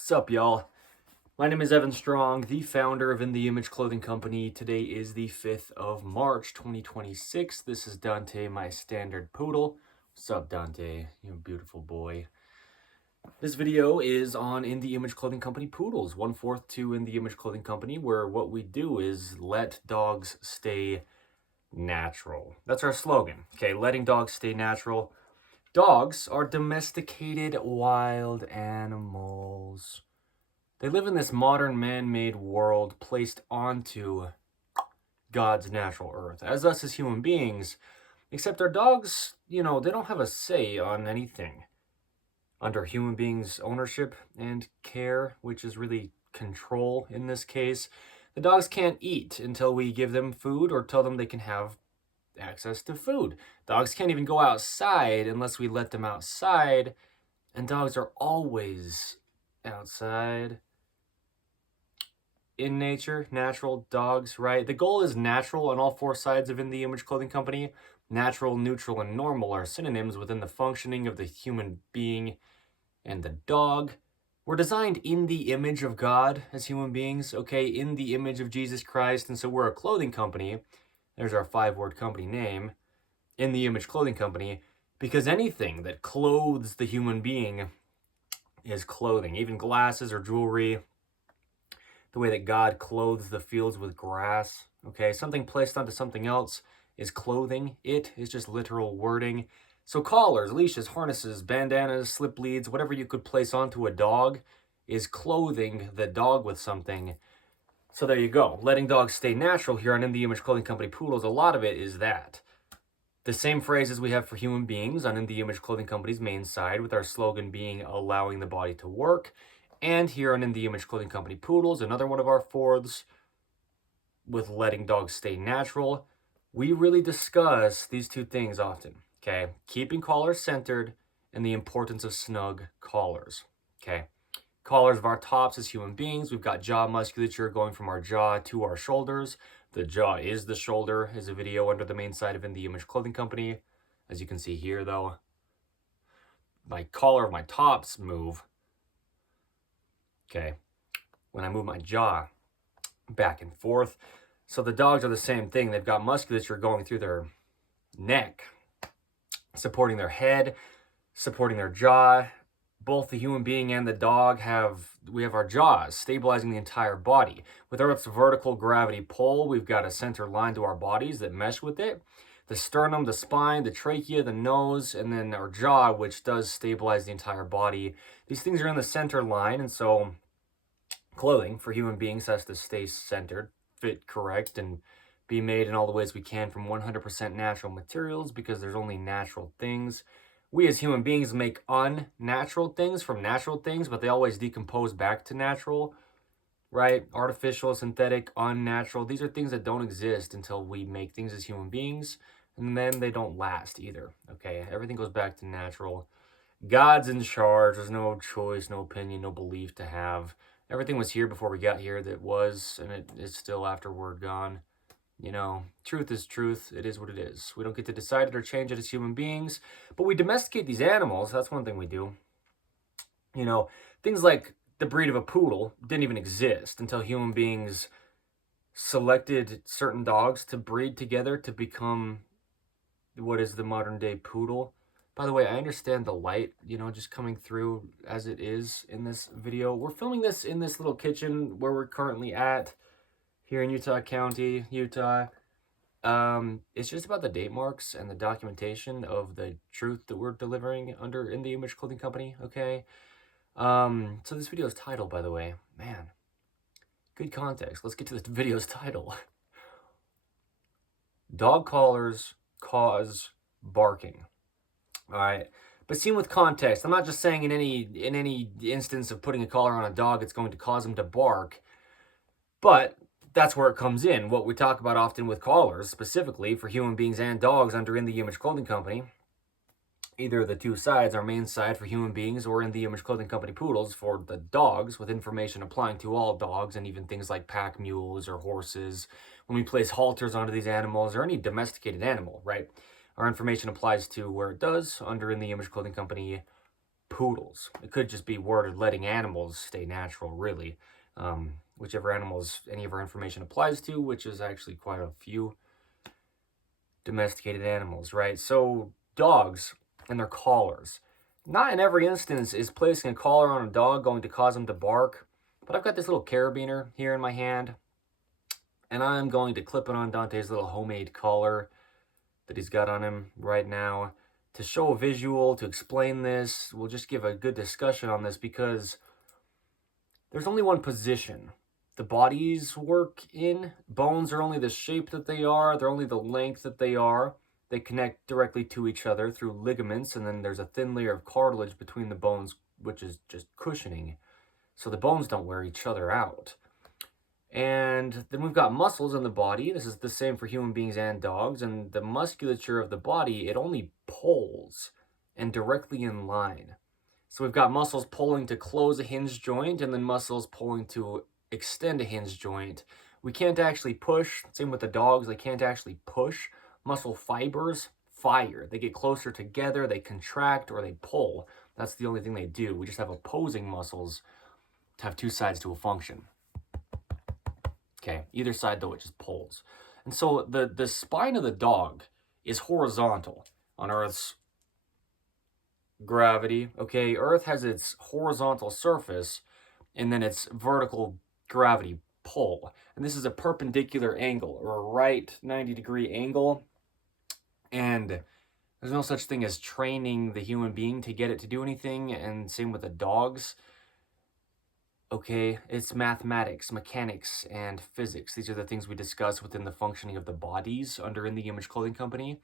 What's up, y'all? My name is Evan Strong, the founder of In the Image Clothing Company. Today is the 5th of March, 2026. This is Dante, my standard poodle. What's up, Dante? You beautiful boy. This video is on In the Image Clothing Company poodles, 1/4 to In the Image Clothing Company, where what we do is let dogs stay natural. That's our slogan, okay? Letting dogs stay natural. Dogs are domesticated wild animals. They live in this modern man-made world placed onto God's natural earth, as us as human beings, except our dogs, they don't have a say on anything under human beings' ownership and care, which is really control in this case. The dogs can't eat until we give them food or tell them they can have access to food. Dogs can't even go outside unless we let them outside, and dogs are always outside. In nature, natural dogs, right? The goal is natural on all four sides of In the Image Clothing Company. Natural, neutral, and normal are synonyms within the functioning of the human being and the dog. We're designed in the image of God as human beings, okay? In the image of Jesus Christ, and so we're a clothing company. There's our 5-word company name, In the Image Clothing Company, because anything that clothes the human being is clothing, even glasses or jewelry. The way that God clothes the fields with grass, okay? Something placed onto something else is clothing. It is just literal wording. So collars, leashes, harnesses, bandanas, slip leads, whatever you could place onto a dog is clothing the dog with something. So there you go. Letting dogs stay natural here on In the Image Clothing Company poodles, a lot of it is that. The same phrases we have for human beings on In the Image Clothing Company's main side, with our slogan being allowing the body to work. And here on In the Image Clothing Company poodles, another one of our fourths, with letting dogs stay natural. We really discuss these two things often, okay? Keeping collars centered and the importance of snug collars, okay? Collars of our tops as human beings. We've got jaw musculature going from our jaw to our shoulders. The jaw is the shoulder, is a video under the main side of In the Image Clothing Company. As you can see here, though, my collar of my tops move, okay, when I move my jaw back and forth. So the dogs are the same thing. They've got musculature going through their neck, supporting their head, supporting their jaw. Both the human being and the dog we have our jaws stabilizing the entire body. With Earth's vertical gravity pull, we've got a center line to our bodies that mesh with it. The sternum, the spine, the trachea, the nose, and then our jaw, which does stabilize the entire body. These things are in the center line, and so clothing for human beings has to stay centered, fit correct, and be made in all the ways we can from 100% natural materials, because there's only natural things. We as human beings make unnatural things from natural things, but they always decompose back to natural, right? Artificial, synthetic, unnatural. These are things that don't exist until we make things as human beings, and then they don't last either, okay? Everything goes back to natural. God's in charge. There's no choice, no opinion, no belief to have. Everything was here before we got here that was, and it is still after we're gone. Truth is truth. It is what it is. We don't get to decide it or change it as human beings, but we domesticate these animals. That's one thing we do. Things like the breed of a poodle didn't even exist until human beings selected certain dogs to breed together to become what is the modern day poodle. By the way, I understand the light, just coming through as it is in this video. We're filming this in this little kitchen where we're currently at here in Utah County, Utah. It's just about the date marks and the documentation of the truth that we're delivering under In the Image Clothing Company, okay? So this video is titled, by the way, man, good context. Let's get to the video's title. Dog collars cause barking. All right, but seen with context. I'm not just saying in any instance of putting a collar on a dog, it's going to cause him to bark, but that's where it comes in. What we talk about often with collars, specifically for human beings and dogs under In the Image Clothing Company, either of the two sides, our main side for human beings or In the Image Clothing Company poodles for the dogs, with information applying to all dogs and even things like pack mules or horses. When we place halters onto these animals or any domesticated animal, right? Our information applies to where it does under In the Image Clothing Company poodles. It could just be worded letting animals stay natural, really. Whichever animals any of our information applies to, which is actually quite a few domesticated animals, right? So dogs and their collars. Not in every instance is placing a collar on a dog going to cause him to bark, but I've got this little carabiner here in my hand, and I'm going to clip it on Dante's little homemade collar that he's got on him right now. To show a visual, to explain this, we'll just give a good discussion on this because there's only one position the bodies work in. Bones are only the shape that they are, they're only the length that they are. They connect directly to each other through ligaments, and then there's a thin layer of cartilage between the bones, which is just cushioning. So the bones don't wear each other out. And then we've got muscles in the body. This is the same for human beings and dogs. And the musculature of the body, it only pulls and directly in line. So we've got muscles pulling to close a hinge joint and then muscles pulling to extend a hinge joint. We can't actually push. Same with the dogs. They can't actually push. Muscle fibers fire. They get closer together, they contract, or they pull. That's the only thing they do. We just have opposing muscles to have two sides to a function. Okay, either side though, it just pulls. And so the spine of the dog is horizontal on Earth's gravity. Okay, Earth has its horizontal surface and then its vertical gravity pull. And this is a perpendicular angle, or a right 90-degree angle. And there's no such thing as training the human being to get it to do anything, and same with the dogs. Okay, it's mathematics, mechanics, and physics. These are the things we discuss within the functioning of the bodies under In the Image Clothing Company.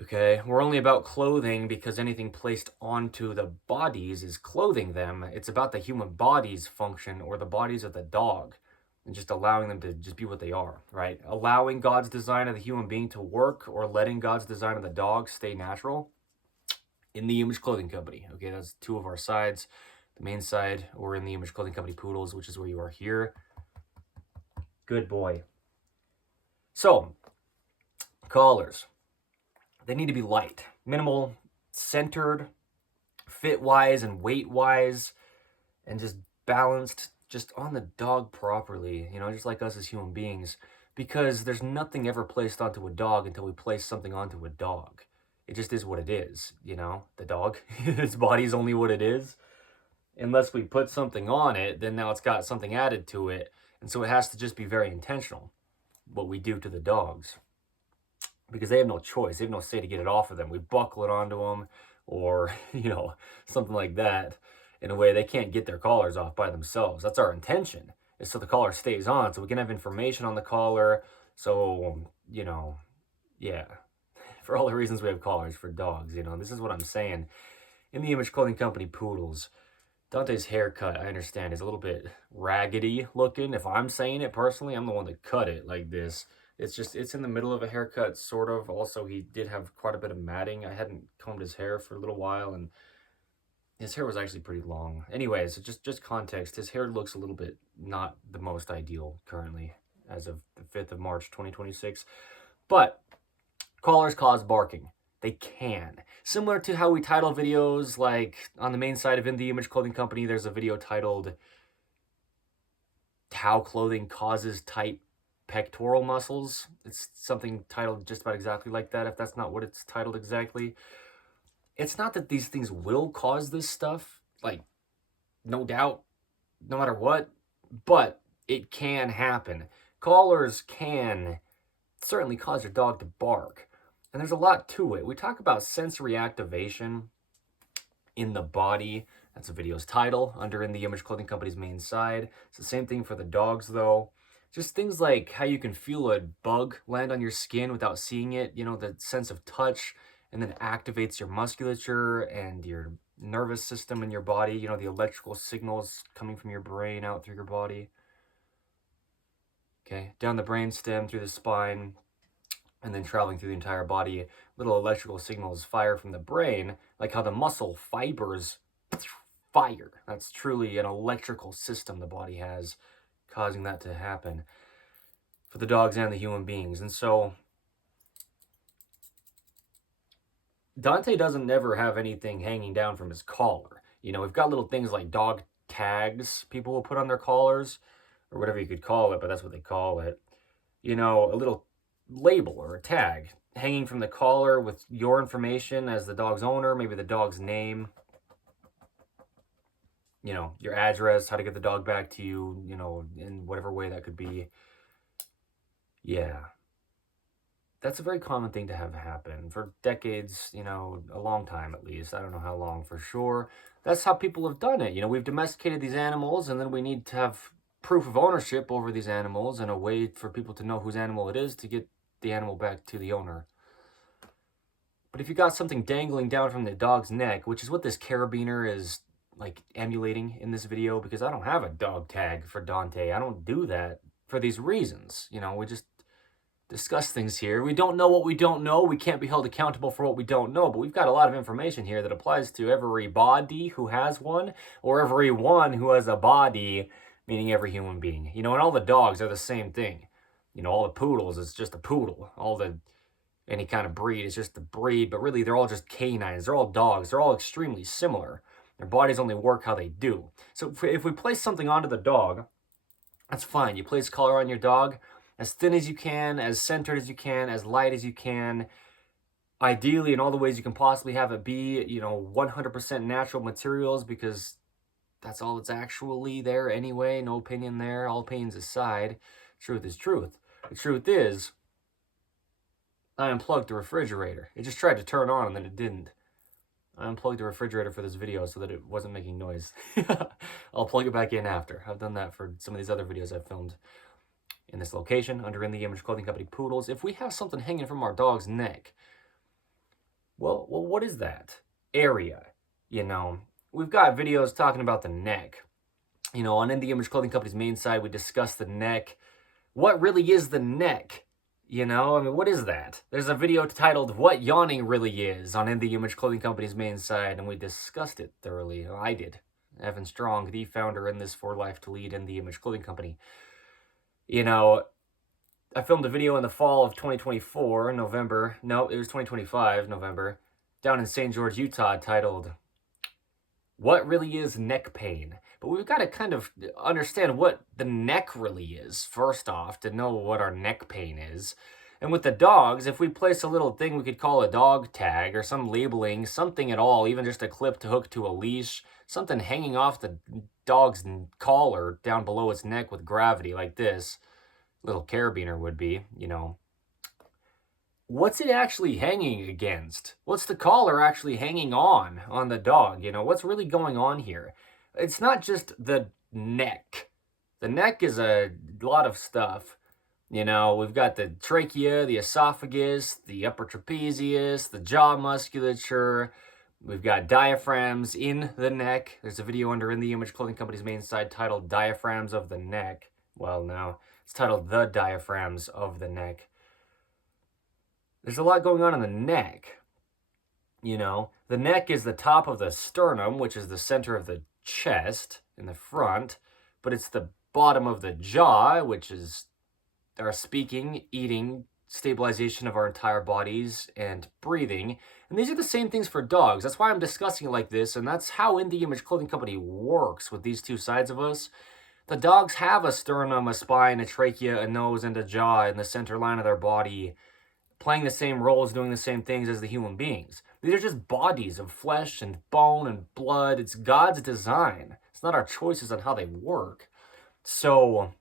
Okay, we're only about clothing because anything placed onto the bodies is clothing them. It's about the human body's function, or the bodies of the dog, and just allowing them to just be what they are, right? Allowing God's design of the human being to work, or letting God's design of the dog stay natural. In the Image Clothing Company. Okay, that's two of our sides. The main side, or In the Image Clothing Company Poodles, which is where you are here. Good boy. So, collars. They need to be light, minimal, centered, fit-wise and weight-wise, and just balanced just on the dog properly, you know, just like us as human beings, because there's nothing ever placed onto a dog until we place something onto a dog. It just is what it is, you know, the dog. Its body's only what it is. Unless we put something on it, then now it's got something added to it. And so it has to just be very intentional, what we do to the dogs. Because they have no choice. They have no say to get it off of them. We buckle it onto them, or, you know, something like that. In a way, they can't get their collars off by themselves. That's our intention, is so the collar stays on, so we can have information on the collar. So, you know, yeah. For all the reasons we have collars for dogs, you know, this is what I'm saying. In the Image Clothing Company Poodles, Dante's haircut, I understand, is a little bit raggedy looking. If I'm saying it personally, I'm the one that cut it like this. It's in the middle of a haircut, sort of. Also, he did have quite a bit of matting. I hadn't combed his hair for a little while, and his hair was actually pretty long. Anyways, just context, his hair looks a little bit not the most ideal currently, as of the 5th of March, 2026. But collars cause barking. They can. Similar to how we title videos, like on the main side of In the Image Clothing Company, there's a video titled How Clothing Causes Tight Pectoral Muscles. It's something titled just about exactly like that, if that's not what it's titled exactly. It's not that these things will cause this stuff, like, no doubt, no matter what, but it can happen. Collars can certainly cause your dog to bark. And there's a lot to it. We talk about sensory activation in the body. That's the video's title, under In the Image Clothing Company's main side. It's the same thing for the dogs, though. Just things like how you can feel a bug land on your skin without seeing it, you know, the sense of touch, and then activates your musculature and your nervous system in your body, you know, the electrical signals coming from your brain out through your body. Okay, down the brainstem, through the spine, and then traveling through the entire body. Little electrical signals fire from the brain, like how the muscle fibers fire. That's truly an electrical system the body has, causing that to happen for the dogs and the human beings. And so Dante doesn't never have anything hanging down from his collar. We've got little things like dog tags people will put on their collars, or whatever you could call it, but that's what they call it. A little label or a tag hanging from the collar with your information as the dog's owner, maybe the dog's name, your address, how to get the dog back to you, in whatever way that could be. Yeah. That's a very common thing to have happen for decades, a long time at least. I don't know how long for sure. That's how people have done it. We've domesticated these animals, and then we need to have proof of ownership over these animals and a way for people to know whose animal it is to get the animal back to the owner. But if you got something dangling down from the dog's neck, which is what this carabiner is like emulating in this video, because I don't have a dog tag for Dante. I don't do that for these reasons. We just discuss things here. We don't know what we don't know. We can't be held accountable for what we don't know, but we've got a lot of information here that applies to everybody who has one, or everyone who has a body, meaning every human being. And all the dogs are the same thing. All the poodles, it's just a poodle. Any kind of breed is just a breed, but really they're all just canines. They're all dogs. They're all extremely similar. Their bodies only work how they do. So if we place something onto the dog, that's fine. You place color on your dog, as thin as you can, as centered as you can, as light as you can. Ideally, in all the ways you can possibly have it be, 100% natural materials, because that's all that's actually there anyway. No opinion there. All opinions aside. Truth is truth. The truth is, I unplugged the refrigerator. It just tried to turn on and then it didn't. I unplugged the refrigerator for this video so that it wasn't making noise. I'll plug it back in after. I've done that for some of these other videos I've filmed in this location under In The Image Clothing Company Poodles. If we have something hanging from our dog's neck, well, what is that area? We've got videos talking about the neck. On In The Image Clothing Company's main site, we discuss the neck. What really is the neck? What is that? There's a video titled What Yawning Really Is on In The Image Clothing Company's main site, and we discussed it thoroughly. I did. Evan Strong, the founder in this for life to lead In The Image Clothing Company. I filmed a video in the fall of 2024, November. No, it was 2025, November, down in St. George, Utah, titled What Really Is Neck Pain? But we've got to kind of understand what the neck really is, first off, to know what our neck pain is. And with the dogs, if we place a little thing we could call a dog tag or some labeling, something at all, even just a clip to hook to a leash, something hanging off the dog's collar down below its neck with gravity like this, little carabiner would be, What's it actually hanging against? What's the collar actually hanging on the dog? What's really going on here? It's not just the neck. The neck is a lot of stuff. We've got the trachea, the esophagus, the upper trapezius, the jaw musculature. We've got diaphragms in the neck. There's a video under In The Image Clothing Company's main site titled Diaphragms of the Neck. Well, no, it's titled The Diaphragms of the Neck. There's a lot going on in the neck. The neck is the top of the sternum, which is the center of the chest in the front, but it's the bottom of the jaw, which is our speaking, eating, stabilization of our entire bodies, and breathing. And these are the same things for dogs. That's why I'm discussing it like this, and that's how In The Image Clothing Company works with these two sides of us. The dogs have a sternum, a spine, a trachea, a nose, and a jaw in the center line of their body, playing the same roles, doing the same things as the human beings. These are just bodies of flesh and bone and blood. It's God's design. It's not our choices on how they work. So,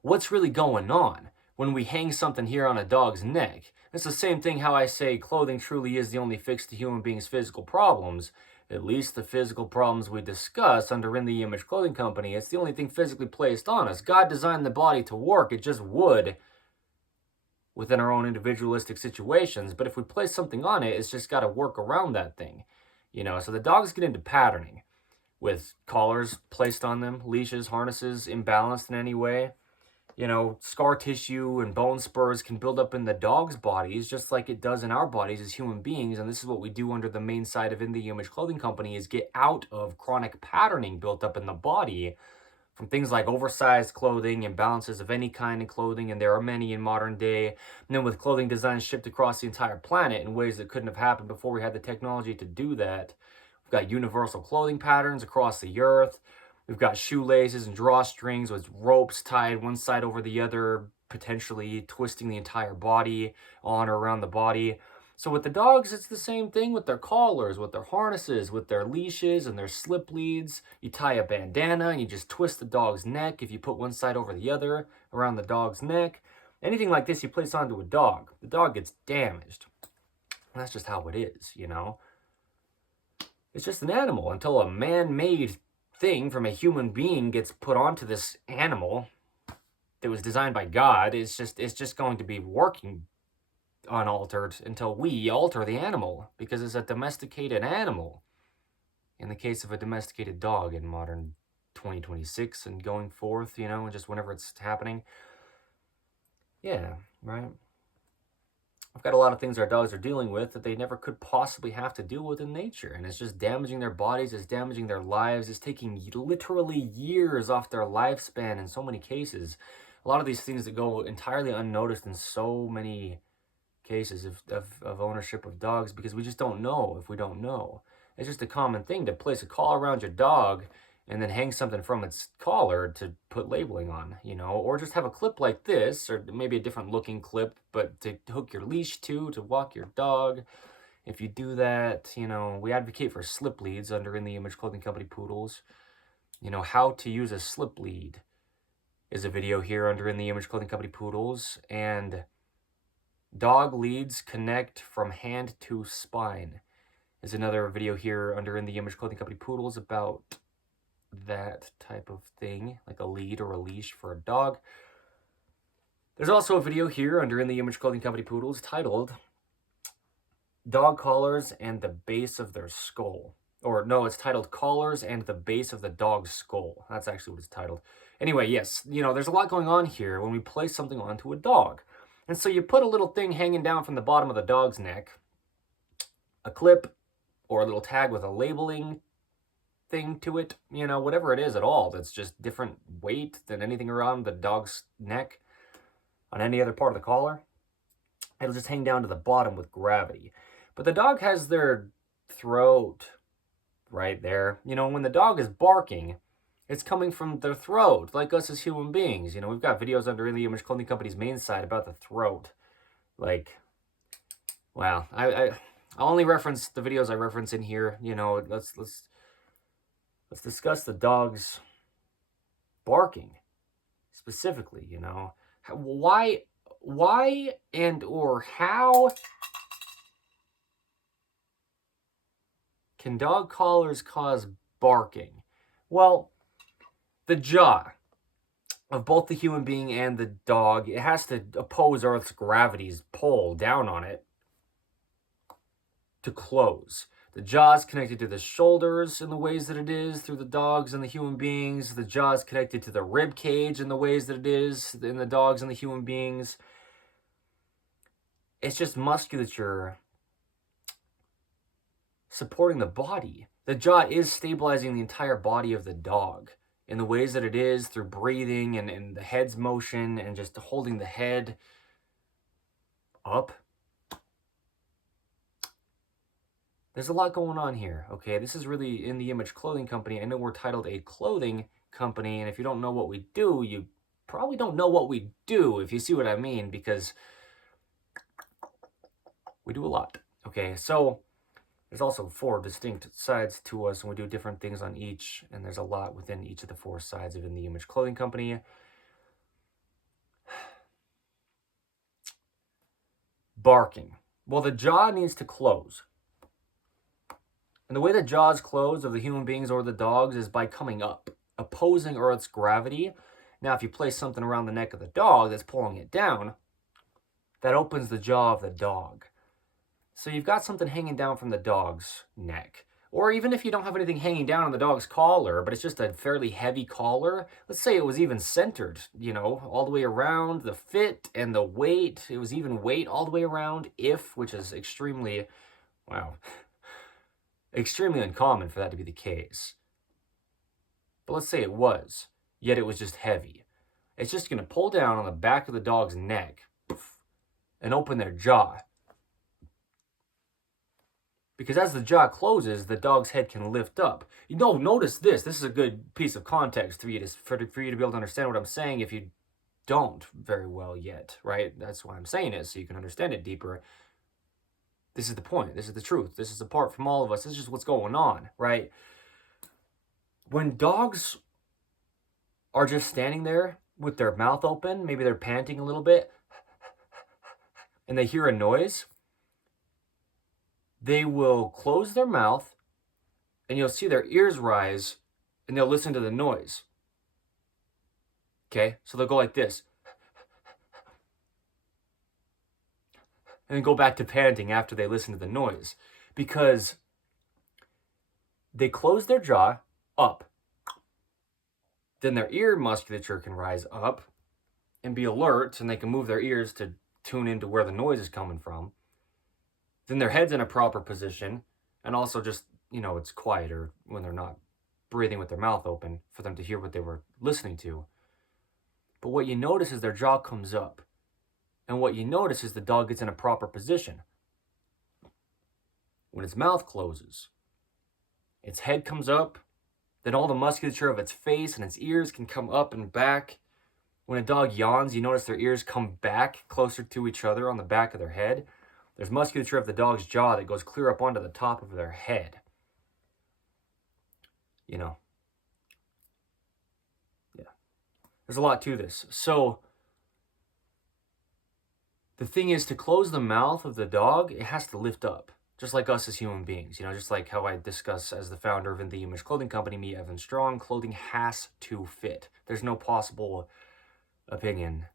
what's really going on when we hang something here on a dog's neck? It's the same thing how I say clothing truly is the only fix to human beings' physical problems. At least the physical problems we discuss under In The Image Clothing Company, it's the only thing physically placed on us. God designed the body to work. It just would within our own individualistic situations. But if we place something on it, it's just got to work around that thing. So the dogs get into patterning with collars placed on them, leashes, harnesses, imbalanced in any way. Scar tissue and bone spurs can build up in the dog's bodies just like it does in our bodies as human beings. And this is what we do under the main side of In The Image Clothing Company, is get out of chronic patterning built up in the body from things like oversized clothing, imbalances of any kind in clothing, and there are many in modern day, and then with clothing designs shipped across the entire planet in ways that couldn't have happened before we had the technology to do that. We've got universal clothing patterns across the earth. We've got shoelaces and drawstrings with ropes tied one side over the other, potentially twisting the entire body on or around the body. So with the dogs, it's the same thing with their collars, with their harnesses, with their leashes and their slip leads. You tie a bandana and you just twist the dog's neck if you put one side over the other around the dog's neck. Anything like this you place onto a dog, the dog gets damaged. That's just how it is, you know? It's just an animal until a man-made thing from a human being gets put onto this animal that was designed by God. It's just going to be working unaltered until we alter the animal, because it's a domesticated animal in the case of a domesticated dog in modern 2026 and going forth, you know, and just whenever it's happening. Yeah, right. I've got a lot of things our dogs are dealing with that they never could possibly have to deal with in nature, and it's just damaging their bodies, it's damaging their lives, it's taking literally years off their lifespan in so many cases. A lot of these things that go entirely unnoticed in so many cases of ownership of dogs, because we just don't know if we don't know. It's just a common thing to place a collar around your dog and then hang something from its collar to put labeling on, you know, or just have a clip like this, or maybe a different looking clip, but to hook your leash to walk your dog. If you do that, you know, we advocate for slip leads under In the Image Clothing Company Poodles. You know, how to use a slip lead is a video here under In the Image Clothing Company Poodles, and dog leads connect from hand to spine is another video here under In the Image Clothing Company Poodles about that type of thing, like a lead or a leash for a dog. There's also a video here under In the Image Clothing Company Poodles titled Dog Collars and the Base of Their Skull. Or no, it's titled Collars and the Base of the Dog's Skull. That's actually what it's titled. Anyway, yes, you know, there's a lot going on here when we place something onto a dog. And so you put a little thing hanging down from the bottom of the dog's neck, a clip or a little tag with a labeling thing to it, you know, whatever it is at all, that's just different weight than anything around the dog's neck on any other part of the collar. It'll just hang down to the bottom with gravity. But the dog has their throat right there. You know, when the dog is barking, it's coming from their throat, like us as human beings. You know, we've got videos under In the Image Clothing Company's main site about the throat. Like, wow, I'll only reference the videos I reference in here. You know, let's discuss the dog's barking specifically. You know, why and or how can dog collars cause barking? Well, the jaw of both the human being and the dog, it has to oppose Earth's gravity's pull down on it to close. The jaw is connected to the shoulders in the ways that it is through the dogs and the human beings. The jaw is connected to the rib cage in the ways that it is in the dogs and the human beings. It's just musculature supporting the body. The jaw is stabilizing the entire body of the dog in the ways that it is through breathing and the head's motion and just holding the head up. There's a lot going on here, okay? This is really In the Image Clothing Company. I know we're titled a clothing company, and if you don't know what we do, you probably don't know what we do, if you see what I mean, because we do a lot, okay? So there's also 4 distinct sides to us, and we do different things on each, and there's a lot within each of the 4 sides of In the Image Clothing Company. Barking. Well, the jaw needs to close. And the way the jaws close of the human beings or the dogs is by coming up, opposing Earth's gravity. Now, if you place something around the neck of the dog that's pulling it down, that opens the jaw of the dog. So you've got something hanging down from the dog's neck. Or even if you don't have anything hanging down on the dog's collar, but it's just a fairly heavy collar, let's say it was even centered, you know, all the way around, the fit and the weight, it was even weight all the way around, which is extremely, wow, extremely uncommon for that to be the case. But let's say it was. yet it was just heavy. It's just going to pull down on the back of the dog's neck and open their jaw. Because as the jaw closes, the dog's head can lift up. You know, notice this. This is a good piece of context for you to be able to understand what I'm saying if you don't very well yet, right? That's why I'm saying it, so you can understand it deeper. This is the point. This is the truth. This is apart from all of us. This is just what's going on, right? When dogs are just standing there with their mouth open, maybe they're panting a little bit, and they hear a noise, they will close their mouth, and you'll see their ears rise, and they'll listen to the noise. Okay? So they'll go like this. And then go back to panting after they listen to the noise. Because they close their jaw up. Then their ear musculature can rise up and be alert, and they can move their ears to tune into where the noise is coming from. Then their head's in a proper position, and also just, it's quieter when they're not breathing with their mouth open for them to hear what they were listening to. But what you notice is their jaw comes up, and what you notice is the dog gets in a proper position. When its mouth closes, its head comes up, then all the musculature of its face and its ears can come up and back. When a dog yawns, you notice their ears come back closer to each other on the back of their head. There's musculature of the dog's jaw that goes clear up onto the top of their head. Yeah. There's a lot to this. So, the thing is, to close the mouth of the dog, it has to lift up. Just like us as human beings, just like how I discuss as the founder of In The Image Clothing Company, me, Evan Strong, clothing has to fit. There's no possible opinion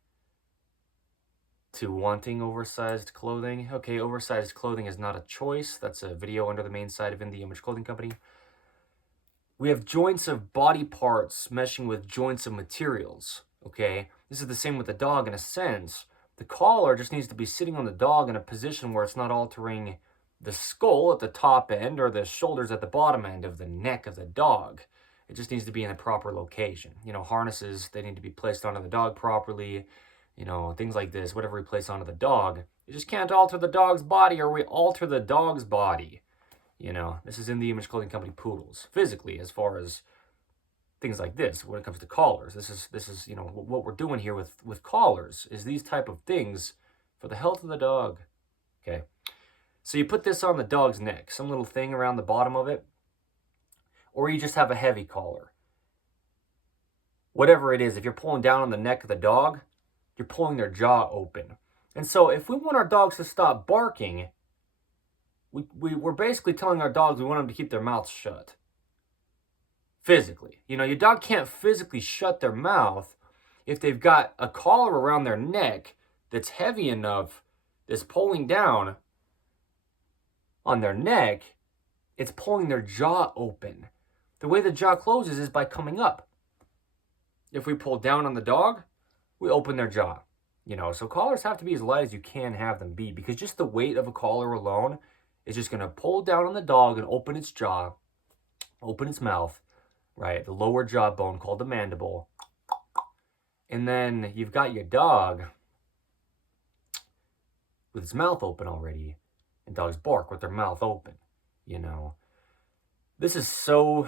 to wanting oversized clothing. Okay, oversized clothing is not a choice. That's a video under the main site of In The Image Clothing Company. We have joints of body parts meshing with joints of materials, okay? This is the same with the dog in a sense. The collar just needs to be sitting on the dog in a position where it's not altering the skull at the top end or the shoulders at the bottom end of the neck of the dog. It just needs to be in a proper location. Harnesses, they need to be placed onto the dog properly. Things like this, whatever we place onto the dog. You just can't alter the dog's body or we alter the dog's body. This is In The Image Clothing Company poodles. Physically, as far as things like this, when it comes to collars. This is what we're doing here with collars is these type of things for the health of the dog. Okay. So you put this on the dog's neck, some little thing around the bottom of it, or you just have a heavy collar. Whatever it is, if you're pulling down on the neck of the dog, you're pulling their jaw open. And so if we want our dogs to stop barking, we're basically telling our dogs we want them to keep their mouths shut. Physically. Your dog can't physically shut their mouth if they've got a collar around their neck that's heavy enough, that's pulling down on their neck, it's pulling their jaw open. The way the jaw closes is by coming up. If we pull down on the dog, we open their jaw. So collars have to be as light as you can have them be, because just the weight of a collar alone is just going to pull down on the dog and open its jaw, open its mouth, right? The lower jawbone called the mandible. And then you've got your dog with its mouth open already. And dogs bark with their mouth open, This is so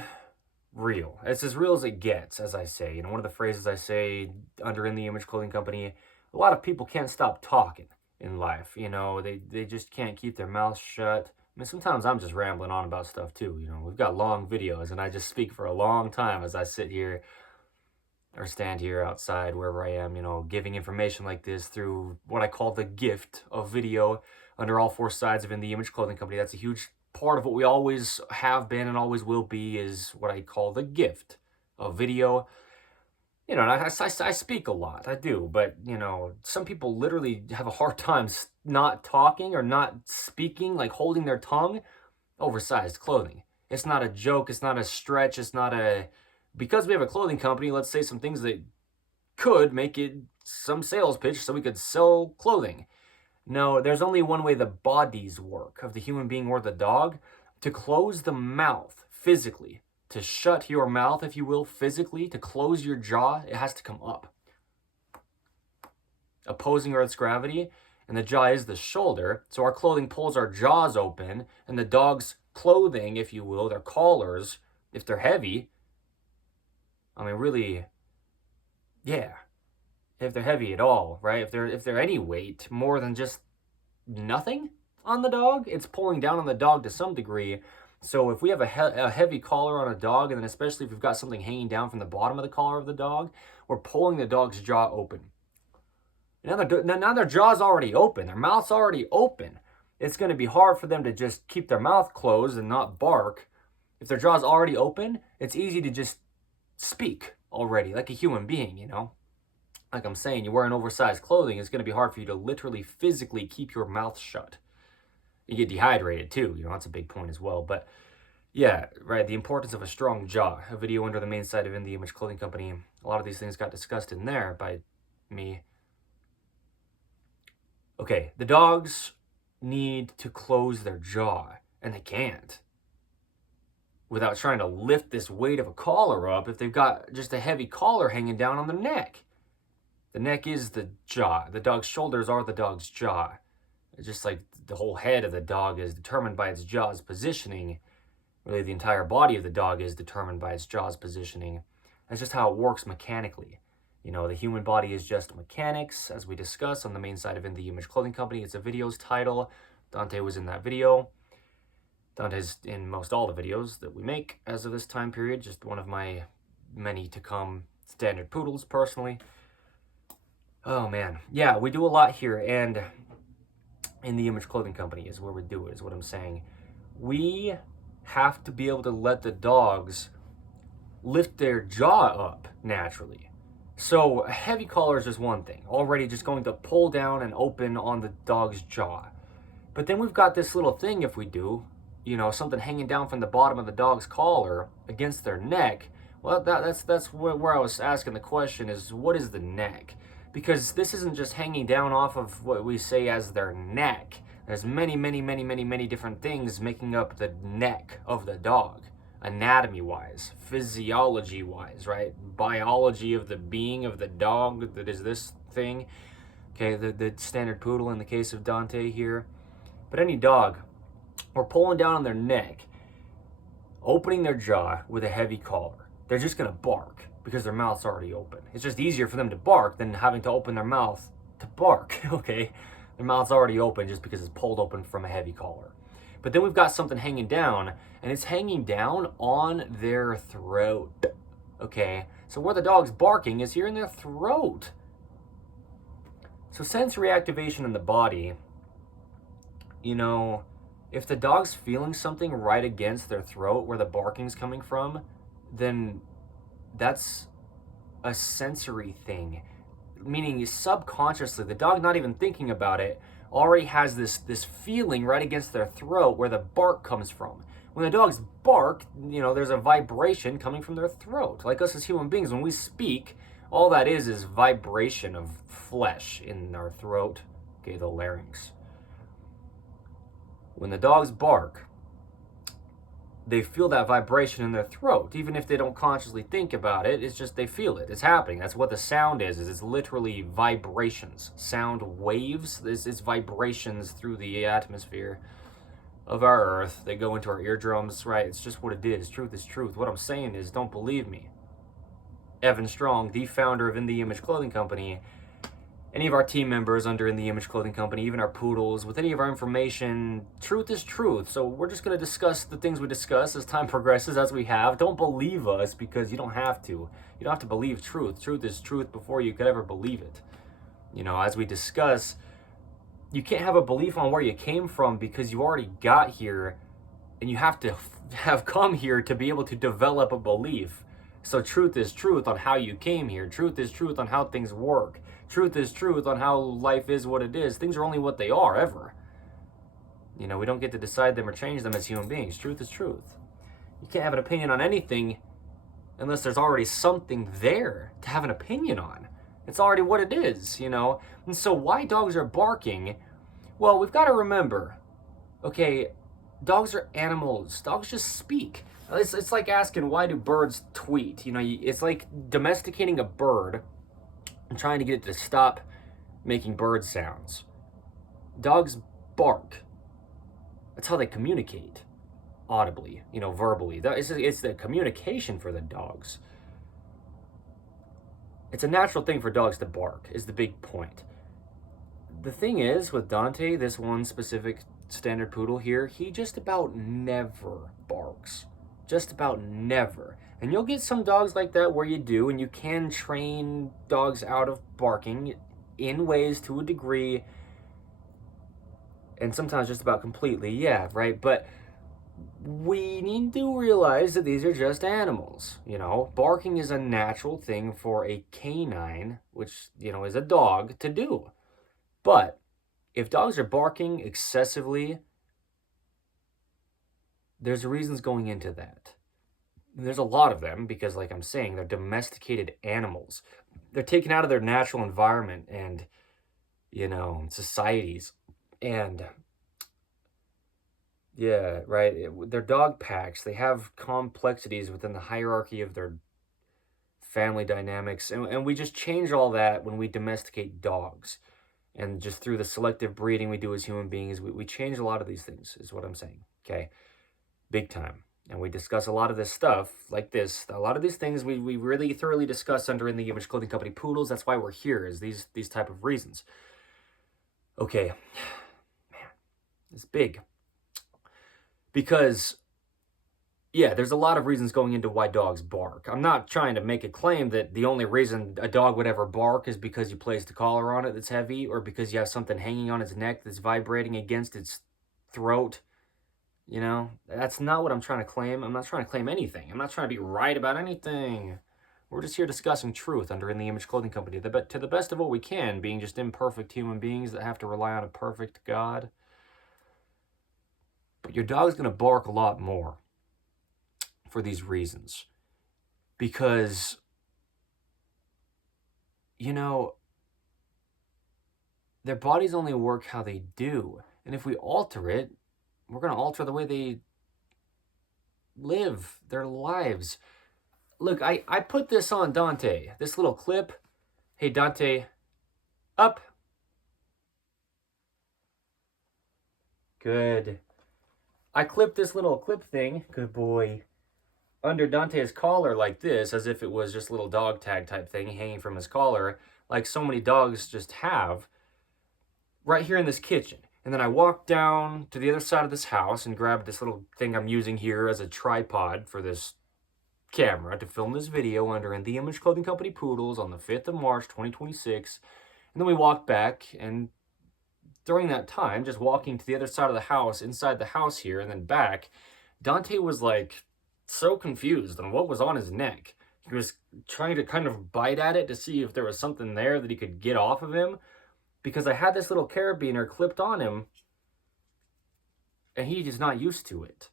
real. It's as real as it gets, as I say. One of the phrases I say under In The Image Clothing Company, a lot of people can't stop talking in life. They just can't keep their mouths shut. I mean, sometimes I'm just rambling on about stuff too. We've got long videos and I just speak for a long time as I sit here or stand here outside, wherever I am, giving information like this through what I call the gift of video under all four sides of In The Image Clothing Company. That's a huge part of what we always have been and always will be, is what I call the gift of video. And I speak a lot, I do, but, some people literally have a hard time not talking or not speaking, like holding their tongue. Oversized clothing. It's not a joke, it's not a stretch, because we have a clothing company, let's say some things that could make it some sales pitch so we could sell clothing. No, there's only one way the bodies work of the human being or the dog to close the mouth physically to shut your mouth, if you will, physically, to close your jaw, it has to come up, opposing Earth's gravity, and the jaw is the shoulder. So our clothing pulls our jaws open, and the dog's clothing, if you will, their collars, if they're heavy, I mean, really, yeah, if they're heavy at all, right? If they're any weight, more than just nothing on the dog, it's pulling down on the dog to some degree. So if we have a heavy collar on a dog, and then especially if we've got something hanging down from the bottom of the collar of the dog, we're pulling the dog's jaw open. Now their jaw's already open, their mouth's already open. It's going to be hard for them to just keep their mouth closed and not bark. If their jaw's already open, it's easy to just speak already, like a human being, you know? Like I'm saying, you're wearing oversized clothing, it's going to be hard for you to literally, physically keep your mouth shut. You get dehydrated too, you know, that's a big point as well. But yeah, right, the importance of a strong jaw. A video under the main site of In The Image Clothing Company. A lot of these things got discussed in there by me. Okay, the dogs need to close their jaw, and they can't without trying to lift this weight of a collar up if they've got just a heavy collar hanging down on their neck. The neck is the jaw. The dog's shoulders are the dog's jaw. It's just like the whole head of the dog is determined by its jaw's positioning. Really, the entire body of the dog is determined by its jaw's positioning. That's just how it works mechanically. You know, the human body is just mechanics, as we discuss on the main site of In The Image Clothing Company. It's a video's title. Dante was in that video. Dante's in most all the videos that we make as of this time period. Just one of my many to come standard poodles, personally. Oh, man. Yeah, we do a lot here, and In The Image Clothing Company is where we do it, is what I'm saying. We have to be able to let the dogs lift their jaw up naturally. So a heavy collar is just one thing, already just going to pull down and open on the dog's jaw. But then we've got this little thing, if we do, you know, something hanging down from the bottom of the dog's collar against their neck. Well, that's where I was asking the question is, what is the neck? Because this isn't just hanging down off of what we say as their neck. There's many different things making up the neck of the dog. Anatomy-wise, physiology-wise, right? Biology of the being of the dog that is this thing. Okay, the standard poodle in the case of Dante here. But any dog, we're pulling down on their neck, opening their jaw with a heavy collar. They're just going to bark because their mouth's already open. It's just easier for them to bark than having to open their mouth to bark, okay? Their mouth's already open just because it's pulled open from a heavy collar. But then we've got something hanging down, and it's hanging down on their throat, okay? So where the dog's barking is here in their throat. So sensory activation in the body, you know, if the dog's feeling something right against their throat where the barking's coming from, then that's a sensory thing. Meaning subconsciously, the dog not even thinking about it, already has this feeling right against their throat where the bark comes from. When the dogs bark, you know, there's a vibration coming from their throat. Like us as human beings, when we speak, all that is vibration of flesh in our throat, okay, the larynx. When the dogs bark, they feel that vibration in their throat. Even if they don't consciously think about it, it's just they feel it. It's happening. That's what the sound is it's literally vibrations. Sound waves, it's vibrations through the atmosphere of our earth. They go into our eardrums, right? It's just what it is. Truth is truth. What I'm saying is, don't believe me. Evan Strong, the founder of In The Image Clothing Company, any of our team members under In The Image Clothing Company, even our poodles, with any of our information, truth is truth. So we're just going to discuss the things we discuss as time progresses, as we have. Don't believe us, because you don't have to. You don't have to believe truth. Truth is truth before you could ever believe it. You know, as we discuss, you can't have a belief on where you came from because you already got here, and you have to have come here to be able to develop a belief. So truth is truth on how you came here. Truth is truth on how things work. Truth is truth on how life is what it is. Things are only what they are, ever. You know, we don't get to decide them or change them as human beings. Truth is truth. You can't have an opinion on anything unless there's already something there to have an opinion on. It's already what it is, you know? And so why dogs are barking? Well, we've got to remember, okay, dogs are animals. Dogs just speak. It's like asking, why do birds tweet? You know, it's like domesticating a bird and trying to get it to stop making bird sounds. Dogs bark. That's how they communicate audibly, you know, verbally. It's the communication for the dogs. It's a natural thing for dogs to bark, is the big point. The thing is, with Dante, this one specific standard poodle here, he just about never barks. Just about never. And you'll get some dogs like that where you do, and you can train dogs out of barking in ways to a degree, and sometimes just about completely, yeah, right? But we need to realize that these are just animals. You know, barking is a natural thing for a canine, which, you know, is a dog, to do. But if dogs are barking excessively, there's reasons going into that. There's a lot of them because, like I'm saying, they're domesticated animals. They're taken out of their natural environment and, you know, societies. And yeah, right. They're dog packs. They have complexities within the hierarchy of their family dynamics. And we just change all that when we domesticate dogs. And just through the selective breeding we do as human beings, we change a lot of these things, is what I'm saying. Okay? Big time. And we discuss a lot of this stuff like this. A lot of these things we really thoroughly discuss under In the Image Clothing Company Poodles. That's why we're here, is these type of reasons. Okay. Man, it's big. Because, yeah, there's a lot of reasons going into why dogs bark. I'm not trying to make a claim that the only reason a dog would ever bark is because you placed a collar on it that's heavy, or because you have something hanging on its neck that's vibrating against its throat. You know, that's not what I'm trying to claim. I'm not trying to claim anything. I'm not trying to be right about anything. We're just here discussing truth under In the Image Clothing Company, to the best of what we can, being just imperfect human beings that have to rely on a perfect God. But your dog's going to bark a lot more for these reasons. Because, you know, their bodies only work how they do. And if we alter it, we're going to alter the way they live their lives. Look, I put this on Dante, this little clip. Hey, Dante, up. Good. I clipped this little clip thing, good boy, under Dante's collar like this, as if it was just a little dog tag type thing hanging from his collar, like so many dogs just have, right here in this kitchen. And then I walked down to the other side of this house and grabbed this little thing I'm using here as a tripod for this camera to film this video under In the Image Clothing Company Poodles on the 5th of March, 2026. And then we walked back, and during that time, just walking to the other side of the house, inside the house here, and then back, Dante was like so confused on what was on his neck. He was trying to kind of bite at it to see if there was something there that he could get off of him, because I had this little carabiner clipped on him, and he is not used to it.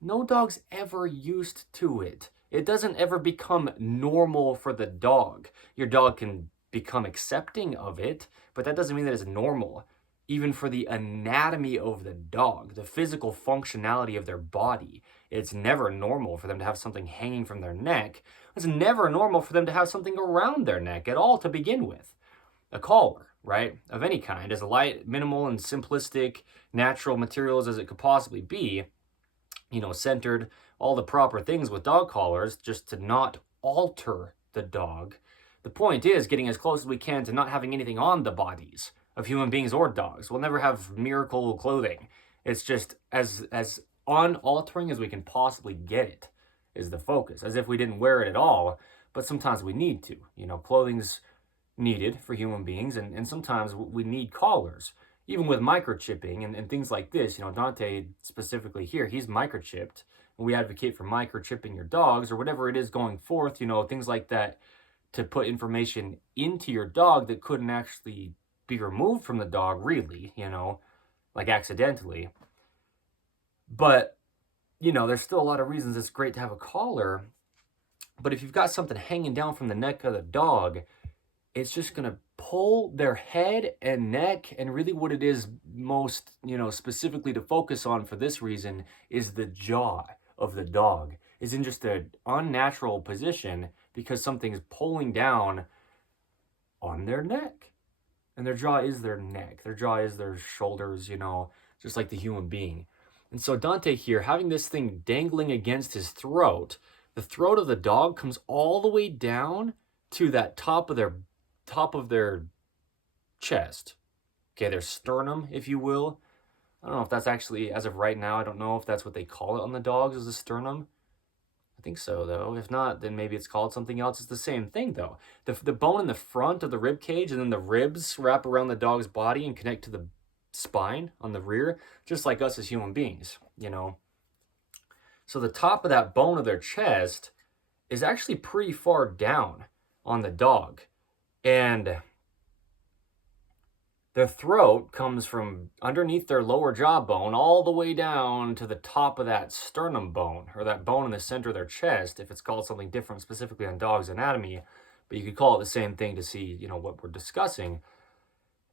No dog's ever used to it. It doesn't ever become normal for the dog. Your dog can become accepting of it, but that doesn't mean that it's normal. Even for the anatomy of the dog, the physical functionality of their body, it's never normal for them to have something hanging from their neck. It's never normal for them to have something around their neck at all to begin with. A collar, right, of any kind, as light, minimal, and simplistic, natural materials as it could possibly be, you know, centered, all the proper things with dog collars, just to not alter the dog. The point is getting as close as we can to not having anything on the bodies of human beings or dogs. We'll never have miracle clothing. It's just as unaltering as we can possibly get it is the focus, as if we didn't wear it at all, but sometimes we need to. You know, clothing's needed for human beings, and sometimes we need collars. Even with microchipping and things like this, you know, Dante specifically here, he's microchipped. And we advocate for microchipping your dogs or whatever it is going forth, you know, things like that, to put information into your dog that couldn't actually be removed from the dog, really, you know, like accidentally. But, you know, there's still a lot of reasons it's great to have a collar. But if you've got something hanging down from the neck of the dog, it's just going to pull their head and neck. And really what it is most, you know, specifically to focus on for this reason is the jaw of the dog. is in just an unnatural position because something's pulling down on their neck. And their jaw is their neck. Their jaw is their shoulders, you know, just like the human being. And so Dante here, having this thing dangling against his throat, the throat of the dog comes all the way down to that top of their chest. Okay, their sternum, if you will. I don't know if that's actually, as of right now, I don't know if that's what they call it on the dogs, is the sternum. I think so, though. If not, then maybe it's called something else. It's the same thing, though. The bone in the front of the rib cage, and then the ribs wrap around the dog's body and connect to the spine on the rear, just like us as human beings, you know. So the top of that bone of their chest is actually pretty far down on the dog. And their throat comes from underneath their lower jawbone all the way down to the top of that sternum bone, or that bone in the center of their chest, if it's called something different specifically on dogs' anatomy, but you could call it the same thing to see, you know, what we're discussing.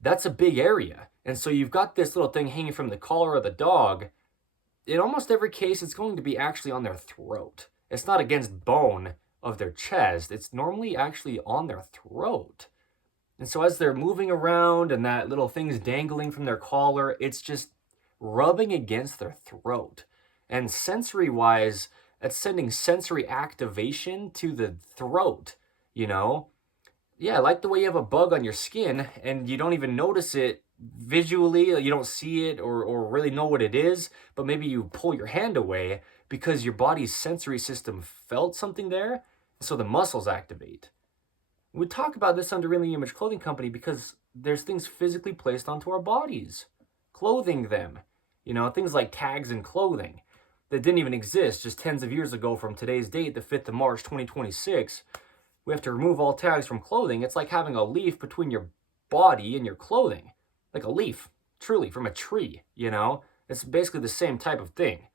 That's a big area. And so you've got this little thing hanging from the collar of the dog. In almost every case, it's going to be actually on their throat. It's not against bone of their chest. It's normally actually on their throat. And so as they're moving around and that little thing's dangling from their collar, it's just rubbing against their throat. And sensory-wise, it's sending sensory activation to the throat, you know? Yeah, like the way you have a bug on your skin and you don't even notice it visually, you don't see it or really know what it is, but maybe you pull your hand away because your body's sensory system felt something there, so the muscles activate. We talk about this under In the Image Clothing Company because there's things physically placed onto our bodies, clothing them. You know, things like tags and clothing that didn't even exist just tens of years ago from today's date, the 5th of March, 2026. We have to remove all tags from clothing. It's like having a leaf between your body and your clothing. Like a leaf, truly, from a tree, you know? It's basically the same type of thing.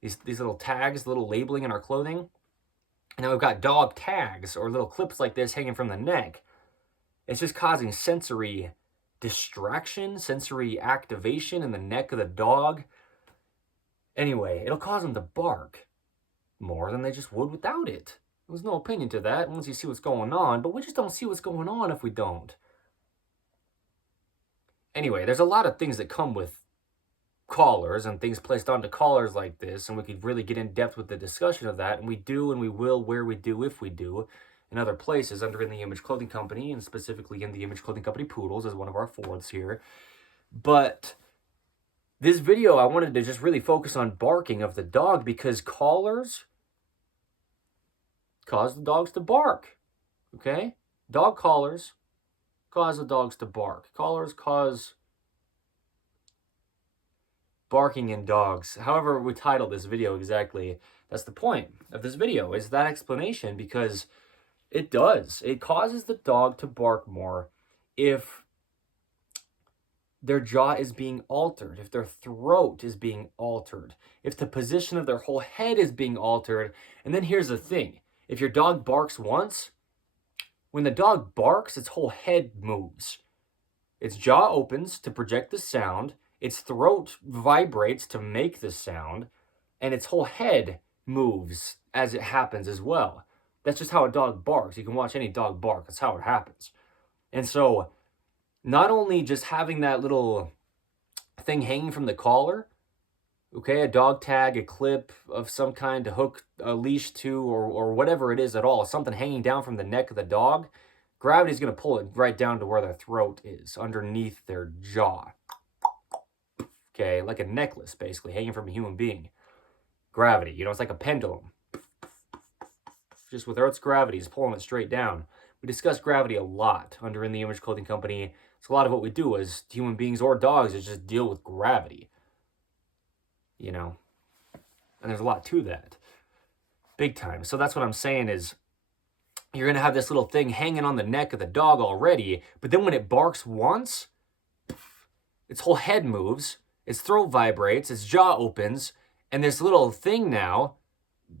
These little tags, little labeling in our clothing. And now we've got dog tags or little clips like this hanging from the neck. It's just causing sensory distraction, sensory activation in the neck of the dog. Anyway, it'll cause them to bark more than they just would without it. There's no opinion to that once you see what's going on, but we just don't see what's going on if we don't. Anyway, there's a lot of things that come with collars and things placed onto collars like this, and we could really get in depth with the discussion of that, and we do and we will where we do if we do in other places under In the Image Clothing Company, and specifically In the Image Clothing Company Poodles as one of our fourths here. But this video, I wanted to just really focus on barking of the dog because collars cause the dogs to bark, okay? Dog collars cause the dogs to bark. Collars cause barking in dogs. However we title this video exactly, that's the point of this video, is that explanation, because it does. It causes the dog to bark more if their jaw is being altered, if their throat is being altered, if the position of their whole head is being altered. And then here's the thing. If your dog barks once, when the dog barks, its whole head moves. Its jaw opens to project the sound, its throat vibrates to make the sound, and its whole head moves as it happens as well. That's just how a dog barks. You can watch any dog bark. That's how it happens. And so, not only just having that little thing hanging from the collar, okay, a dog tag, a clip of some kind to hook a leash to, or whatever it is at all, something hanging down from the neck of the dog, gravity's going to pull it right down to where their throat is, underneath their jaw. Okay, like a necklace, basically, hanging from a human being. Gravity, you know, it's like a pendulum. Just with Earth's gravity, it's pulling it straight down. We discuss gravity a lot under In the Image Clothing Company. It's a lot of what we do as human beings or dogs is just deal with gravity. You know, and there's a lot to that. Big time. So that's what I'm saying is, you're going to have this little thing hanging on the neck of the dog already, but then when it barks once, its whole head moves, its throat vibrates, its jaw opens, and this little thing now,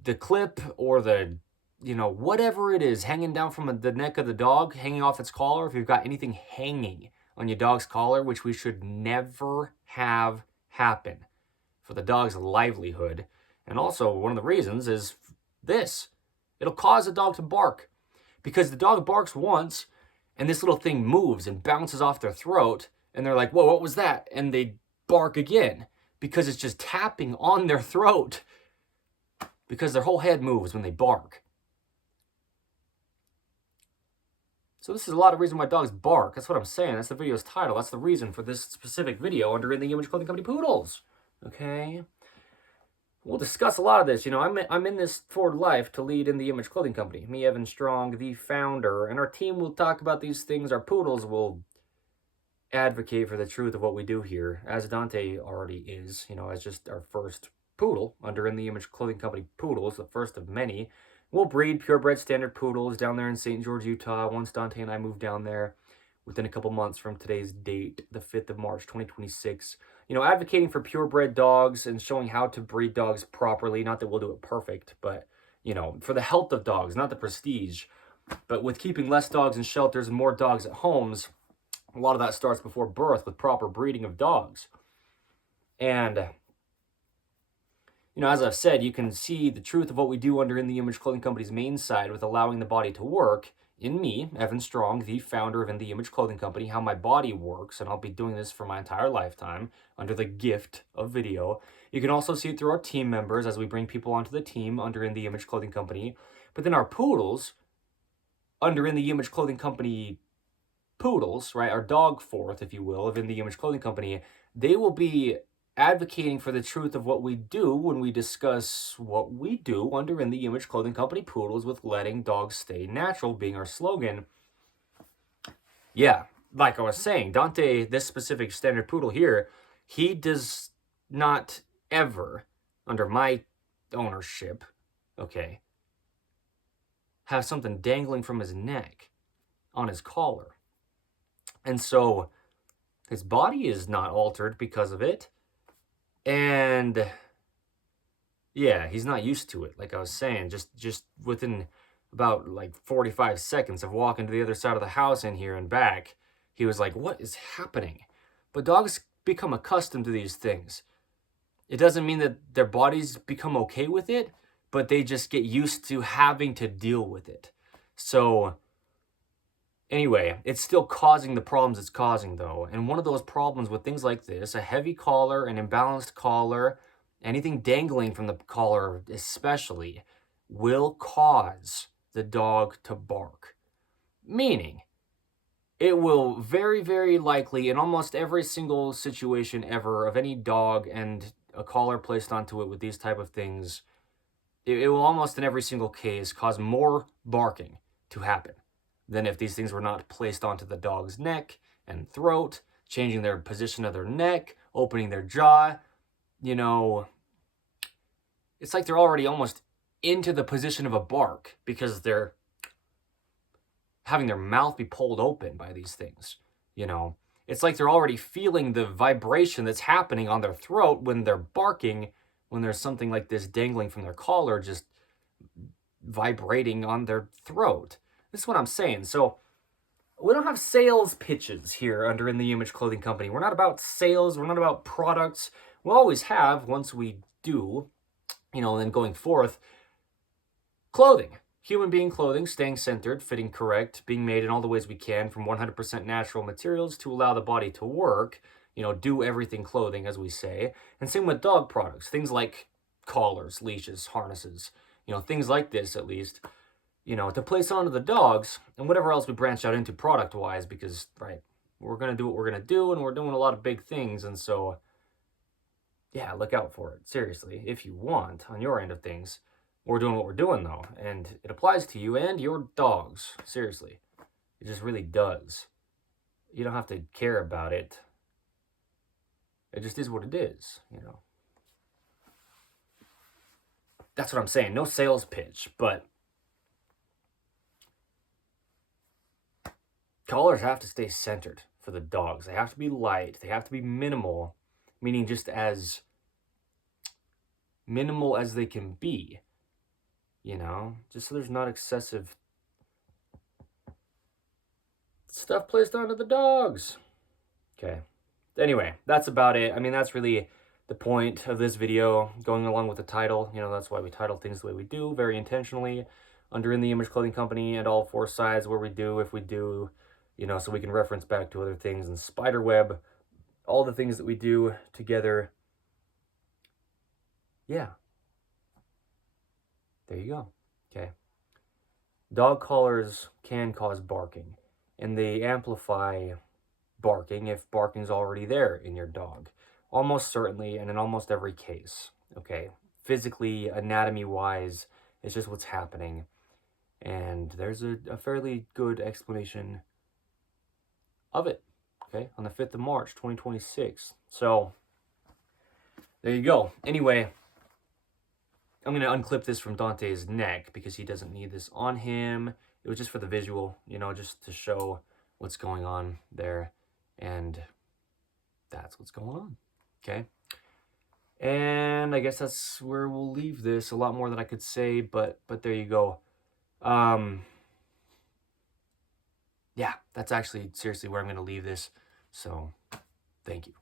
the clip or the, you know, whatever it is hanging down from the neck of the dog, hanging off its collar, if you've got anything hanging on your dog's collar, which we should never have happen for the dog's livelihood. And also, one of the reasons is this. It'll cause the dog to bark because the dog barks once and this little thing moves and bounces off their throat and they're like, whoa, what was that? And they bark again because it's just tapping on their throat because their whole head moves when they bark. So this is a lot of reason why dogs bark. That's what I'm saying. That's the video's title. That's the reason for this specific video under In the Image Clothing Company Poodles. Okay? We'll discuss a lot of this. You know, I'm in this for life to lead In the Image Clothing Company. Me, Evan Strong, the founder, and our team will talk about these things. Our poodles will advocate for the truth of what we do here, as Dante already is, you know, as just our first poodle under In the Image Clothing Company Poodles, the first of many. We'll breed purebred standard poodles down there in St. George, Utah, once Dante and I move down there within a couple months from today's date, the 5th of March, 2026. You know, advocating for purebred dogs and showing how to breed dogs properly. Not that we'll do it perfect, but, you know, for the health of dogs, not the prestige. But with keeping less dogs in shelters and more dogs at homes, a lot of that starts before birth with proper breeding of dogs. And you know, as I've said, you can see the truth of what we do under In the Image Clothing Company's main side with allowing the body to work in me, Evan Strong, the founder of In the Image Clothing Company, how my body works, and I'll be doing this for my entire lifetime under the gift of video. You can also see it through our team members as we bring people onto the team under In the Image Clothing Company. But then our poodles, under In the Image Clothing Company poodles, right, our dog fourth, if you will, of In the Image Clothing Company, they will be advocating for the truth of what we do when we discuss what we do under In the Image Clothing Company Poodles with letting dogs stay natural being our slogan. Yeah, like I was saying, Dante, this specific standard poodle here, he does not ever, under my ownership, okay, have something dangling from his neck on his collar. And so his body is not altered because of it. And yeah, he's not used to it. Like I was saying, just within about like 45 seconds of walking to the other side of the house in here and back, he was like, what is happening? But dogs become accustomed to these things. It doesn't mean that their bodies become okay with it, but they just get used to having to deal with it. So anyway, it's still causing the problems it's causing, though. And one of those problems with things like this, a heavy collar, an imbalanced collar, anything dangling from the collar especially, will cause the dog to bark. Meaning, it will very, very likely, in almost every single situation ever of any dog and a collar placed onto it with these type of things, it will almost in every single case cause more barking to happen than if these things were not placed onto the dog's neck and throat, changing their position of their neck, opening their jaw. You know, it's like they're already almost into the position of a bark because they're having their mouth be pulled open by these things. You know, it's like they're already feeling the vibration that's happening on their throat when they're barking, when there's something like this dangling from their collar just vibrating on their throat. This is what I'm saying. So we don't have sales pitches here under In the Image Clothing Company. We're not about sales. We're not about products. We'll always have, once we do, you know, then going forth, clothing. Human being clothing, staying centered, fitting correct, being made in all the ways we can from 100% natural materials to allow the body to work, you know, do everything clothing, as we say. And same with dog products, things like collars, leashes, harnesses, you know, things like this at least, you know, to place onto the dogs and whatever else we branch out into product-wise because, right, we're going to do what we're going to do and we're doing a lot of big things. And so, yeah, look out for it. Seriously, if you want, on your end of things. We're doing what we're doing, though, and it applies to you and your dogs. Seriously. It just really does. You don't have to care about it. It just is what it is, you know. That's what I'm saying. No sales pitch, but collars have to stay centered for the dogs. They have to be light. They have to be minimal, meaning just as minimal as they can be. You know, just so there's not excessive stuff placed onto the dogs. Okay. Anyway, that's about it. I mean, that's really the point of this video, going along with the title, you know, that's why we title things the way we do, very intentionally, under In the Image Clothing Company, and all 4 sides where we do, if we do, you know, so we can reference back to other things, and Spiderweb, all the things that we do together. Yeah. There you go. Okay. Dog collars can cause barking, and they amplify barking if barking's already there in your dog. Almost certainly, and in almost every case. Okay. Physically, anatomy-wise, it's just what's happening. And there's a fairly good explanation of it, okay, on the 5th of March, 2026. So, there you go. Anyway, I'm going to unclip this from Dante's neck because he doesn't need this on him. It was just for the visual, you know, just to show what's going on there. And that's what's going on, okay? And I guess that's where we'll leave this. A lot more than I could say, but there you go. Yeah, that's actually seriously where I'm going to leave this. So, thank you.